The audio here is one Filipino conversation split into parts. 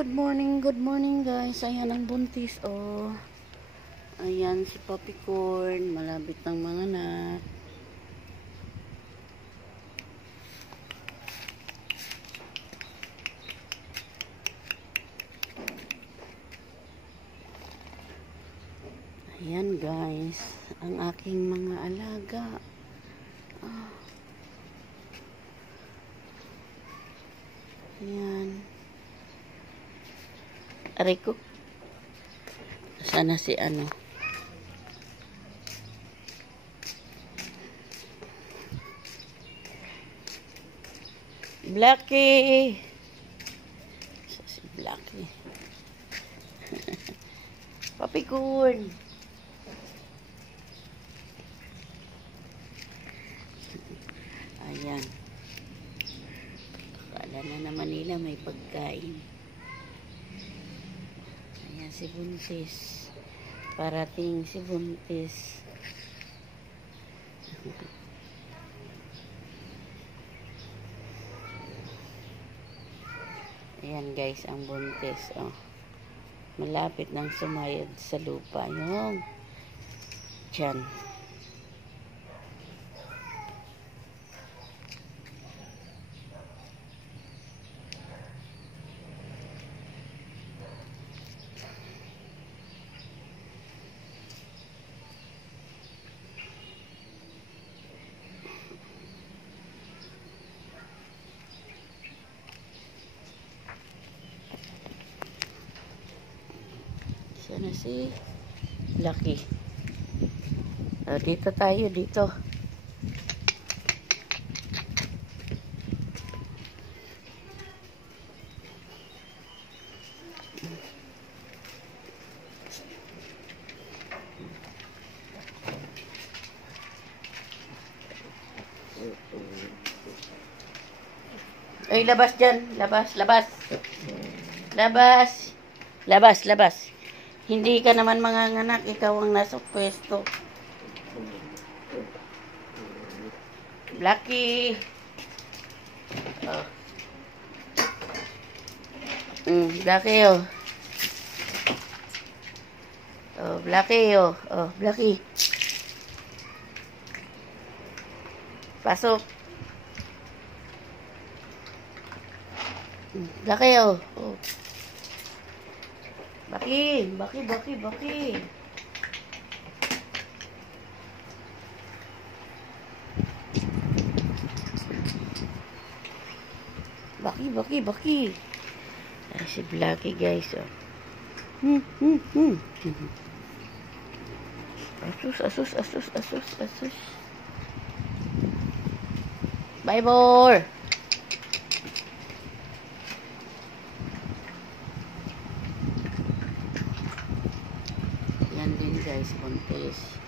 Good morning guys. Ayan ang buntis, oh. Ayan si Puppy Corn, malapit ng mga anak. Ayan guys, ang aking mga alaga. Ayan. Aray ko. Sana si ano. Blackie. Si Blackie. Puppy Corn. Ayan. Akala na naman nila may pagkain. Ayan si Buntis. Parating si Buntis. Ayan guys, ang Buntis. Oh. Malapit nang sumayad sa lupa. Yung tiyan. Sana si Lucky. Dito tayo, dito. Ay, labas dyan. Labas, labas. Labas. Labas, labas. Hindi ka naman manganganak. Ikaw ang nasa pwesto. Blackie. Oh. Blackie, oh. Oh, Blackie, oh. Oh, Blackie. Pasok. Blackie, oh. Oh. Baki. Baki. Baki. Ay, si Blackie guys, oh. Asus. Bye, more. Yan din guys, Buntis.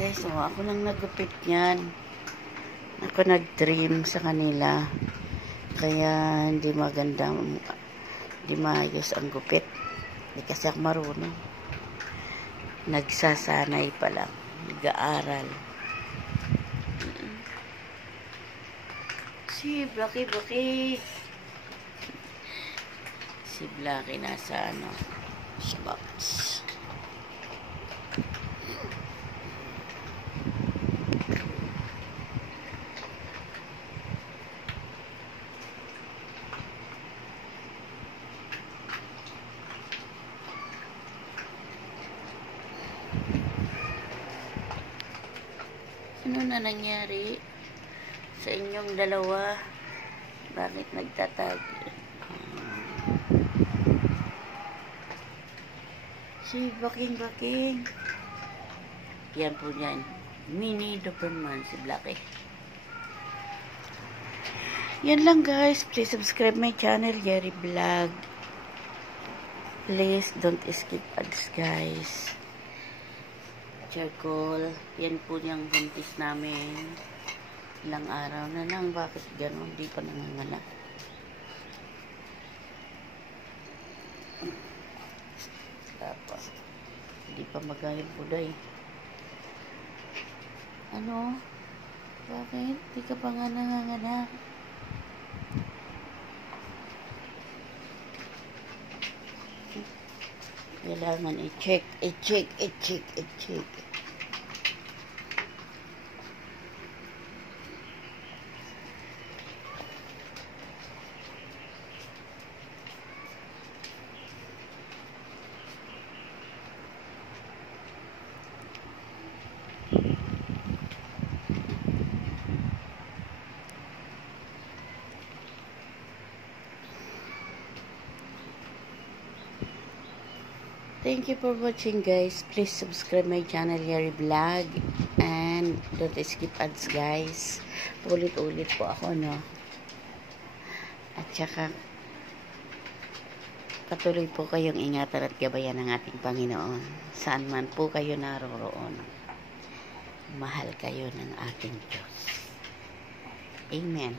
Guys, so ako lang nagupit yan. Ako nag-trim sa kanila. Kaya hindi maganda, hindi maayos ang gupit. Hindi kasi ako marunong. Nagsasanay pa lang. Nag-aaral. Si Blackie. Si Blackie nasa ano, sa box. Ano na nangyari sa inyong dalawa? Bakit nagtatagi? Si Baking. Yan po yan. Mini Doberman si Blackie. Yan lang guys. Please subscribe my channel, Yeri Vlog. Please don't skip ads guys. Charcoal. Yan po yung buntis namin. Ilang araw na lang. Bakit gano'n? Hindi pa nanganganak. Tapos, hindi pa magayang buday. Ano? Bakit? Hindi ka pa nga nanganganak. Kailangan i-check. Thank you for watching guys. Please subscribe my channel, Yeri Vlog. And don't skip ads guys. Ulit-ulit po ako, no? At saka, patuloy po kayong ingatan at gabayan ng ating Panginoon. Saan man po kayo naroroon. Mahal kayo ng ating Diyos. Amen.